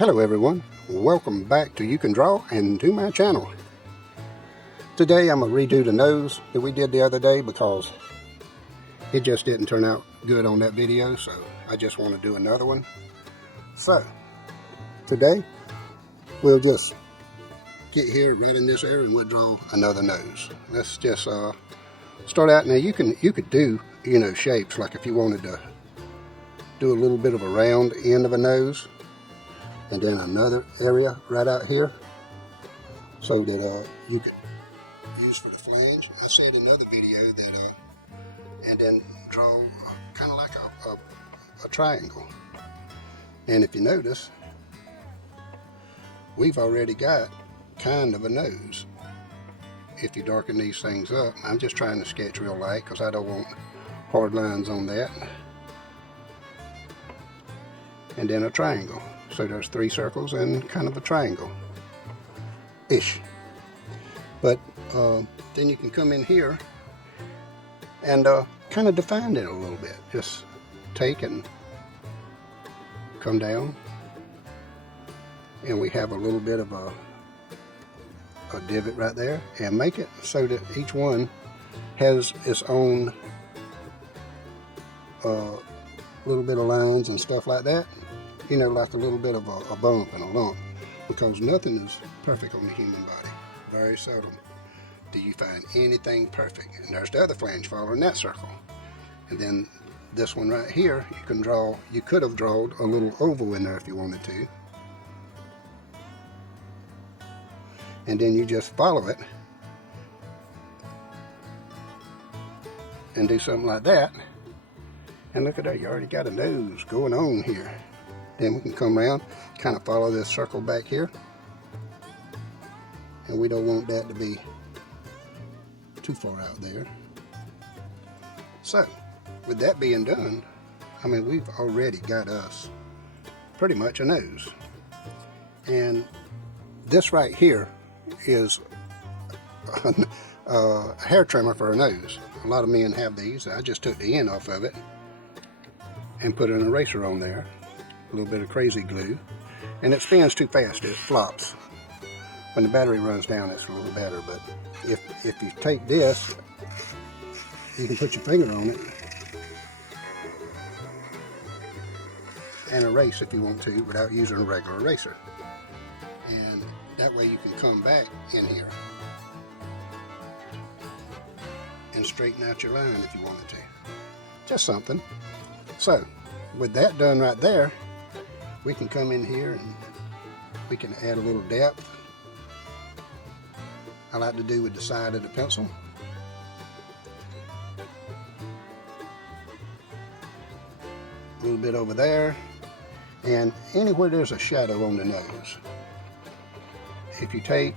Hello everyone, welcome back to You Can Draw and to my channel. Today I'm going to redo the nose that we did the other day because it just didn't turn out good on that video, so I just want to do another one. So today we'll just get here right in this area and we'll draw another nose. Let's just start out. Now you could do, shapes, like if you wanted to do a little bit of a round end of a nose and then another area right out here so that you could use for the flange. I said in another video that and then draw kind of like a triangle. And if you notice, we've already got kind of a nose. If you darken these things up, I'm just trying to sketch real light because I don't want hard lines on that. And then a triangle. So there's 3 circles and kind of a triangle-ish. But then you can come in here and kind of define it a little bit. Just take and come down. And we have a little bit of a divot right there. And make it so that each one has its own little bit of lines and stuff like that. Like a little bit of a bump and a lump, because nothing is perfect on the human body. Very seldom do you find anything perfect. And there's the other flange following that circle. And then this one right here, you could have drawn a little oval in there if you wanted to. And then you just follow it and do something like that. And look at that, you already got a nose going on here. Then we can come around, kind of follow this circle back here. And we don't want that to be too far out there. So, with that being done, we've already got us pretty much a nose. And this right here is a hair trimmer for a nose. A lot of men have these. I just took the end off of it and put an eraser on there. A little bit of crazy glue, and it spins too fast, it flops. When the battery runs down, it's a little better, but if you take this, you can put your finger on it and erase if you want to without using a regular eraser. And that way you can come back in here and straighten out your line if you wanted to. Just something. So with that done right there, we can come in here and we can add a little depth. I like to do with the side of the pencil. A little bit over there. And anywhere there's a shadow on the nose, if you take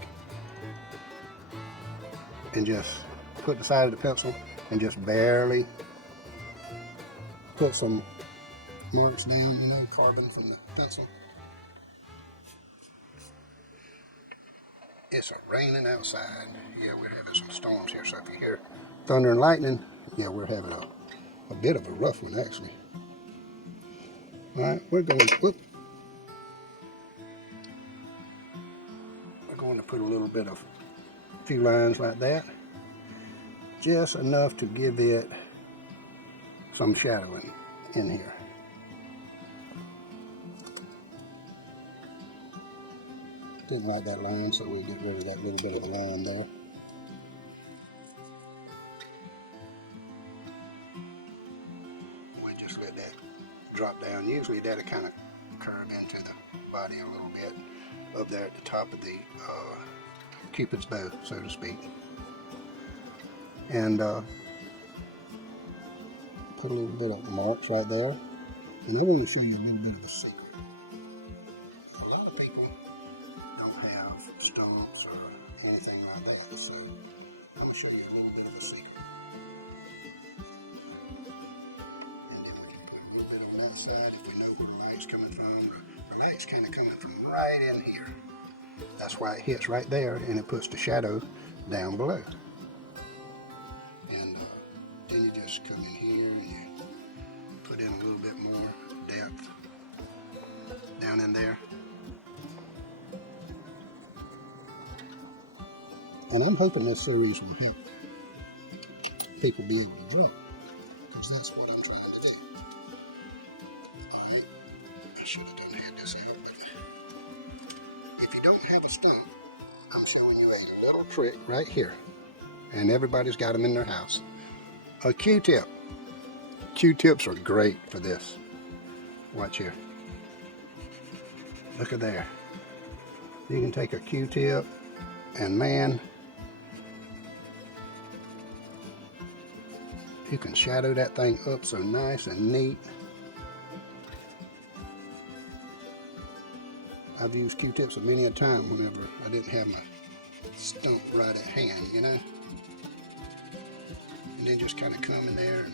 and just put the side of the pencil and just barely put some marks down, carbon from the pencil. It's raining outside. Yeah, we're having some storms here, so if you hear thunder and lightning, yeah, we're having a bit of a rough one actually. Alright, we're going to put a little bit of a few lines like that. Just enough to give it some shadowing in here. Didn't like that line, so we'll get rid of that little bit of a line there. We'll just let that drop down. Usually that'll kind of curve into the body a little bit up there at the top of the Cupid's bow, so to speak. And put a little bit of marks right there. And I want to show you a little bit of a secret. A lot of people don't have stumps or anything like that, so I'm going to show you a little bit of a secret. And then we can put a little bit on that side if we know where the light's coming from. The light's kind of coming from right in here. That's why it hits right there and it puts the shadow down below. And then you just come in here and you put in a little bit more depth down in there. And I'm hoping this series will help people be able to draw, because that's what I'm trying to do. Alright, I should have done had this out, but if you don't have a stump, I'm showing you a little trick right here. And everybody's got them in their house. A Q-tip. Q-tips are great for this. Watch here. Look at there. You can take a Q-tip and man, you can shadow that thing up so nice and neat. I've used Q-tips many a time whenever I didn't have my stump right at hand, you know. And then just kind of come in there and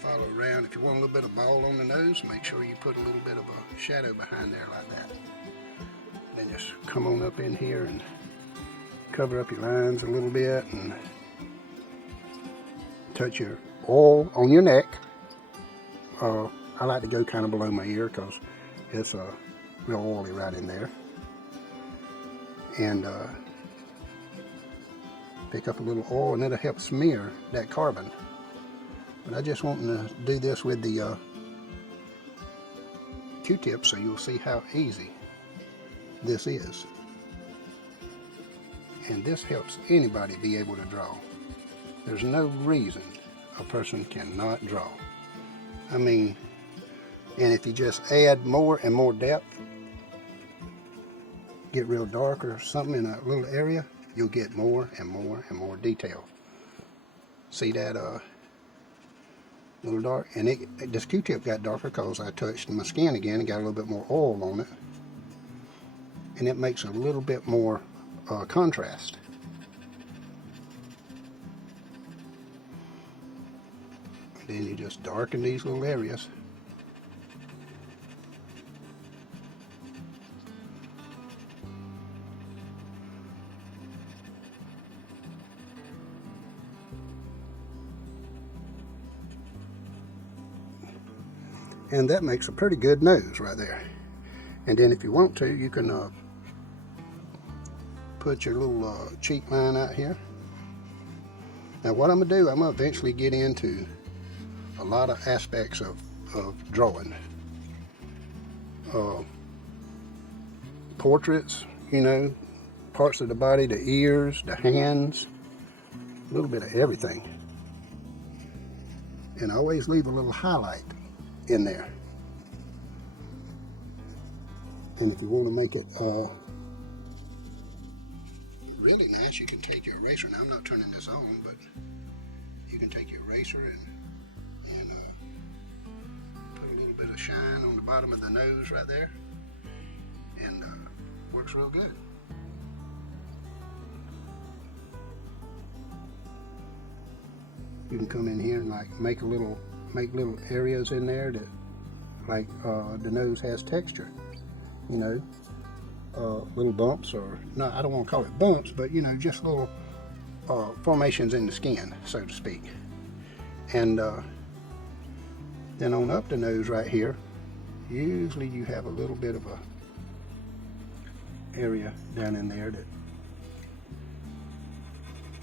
follow around. If you want a little bit of ball on the nose, make sure you put a little bit of a shadow behind there like that. Then just come on up in here and cover up your lines a little bit and touch your oil on your neck. I like to go kind of below my ear because it's real oily right in there. And pick up a little oil, and it'll help smear that carbon. But I just want to do this with the Q-tip so you'll see how easy this is. And this helps anybody be able to draw. There's no reason a person cannot draw. I mean, and if you just add more and more depth, get real dark or something in a little area, you'll get more and more and more detail. See that little dark? And this Q-tip got darker because I touched my skin again and got a little bit more oil on it. And it makes a little bit more contrast. And then you just darken these little areas. And that makes a pretty good nose right there. And then if you want to, you can put your little cheek line out here. Now what I'm going to do, I'm going to eventually get into a lot of aspects of drawing. Portraits, you know, parts of the body, the ears, the hands, a little bit of everything. And I always leave a little highlight in there. And if you want to make it really nice, you can take your eraser. Now I'm not turning this on, but you can take your eraser and put a little bit of shine on the bottom of the nose right there, and works real good. You can come in here and like make little areas in there that like the nose has texture, you know, little bumps, or no, I don't want to call it bumps, but you know, just little formations in the skin, so to speak. And then on up the nose right here, usually you have a little bit of a area down in there that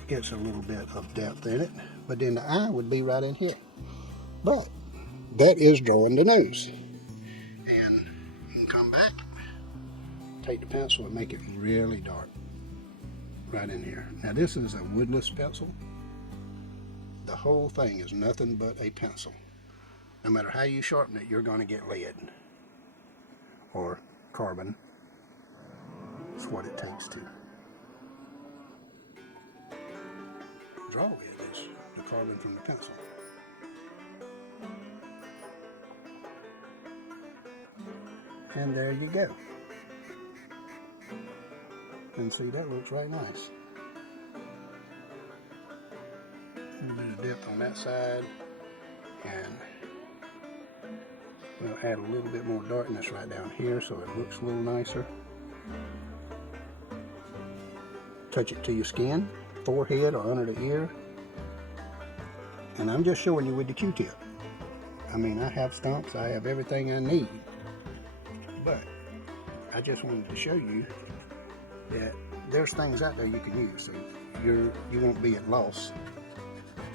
gets a little bit of depth in it, but then the eye would be right in here. But that is drawing the nose. And you can come back, take the pencil and make it really dark right in here. Now this is a woodless pencil. The whole thing is nothing but a pencil. No matter how you sharpen it, you're going to get lead or carbon. It's what it takes to draw with, is the carbon from the pencil. And there you go. And see, that looks right nice. A little bit of depth on that side, and we'll add a little bit more darkness right down here so it looks a little nicer. Touch it to your skin, forehead or under the ear. And I'm just showing you with the Q-tip. I mean, I have stumps, I have everything I need. But I just wanted to show you that there's things out there you can use, so you won't be at loss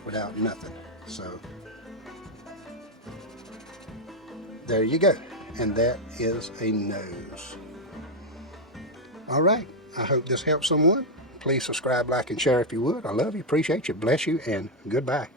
without nothing. So there you go, and that is a nose. All right, I hope this helps someone. Please subscribe, like, and share if you would. I love you, appreciate you, bless you, and goodbye.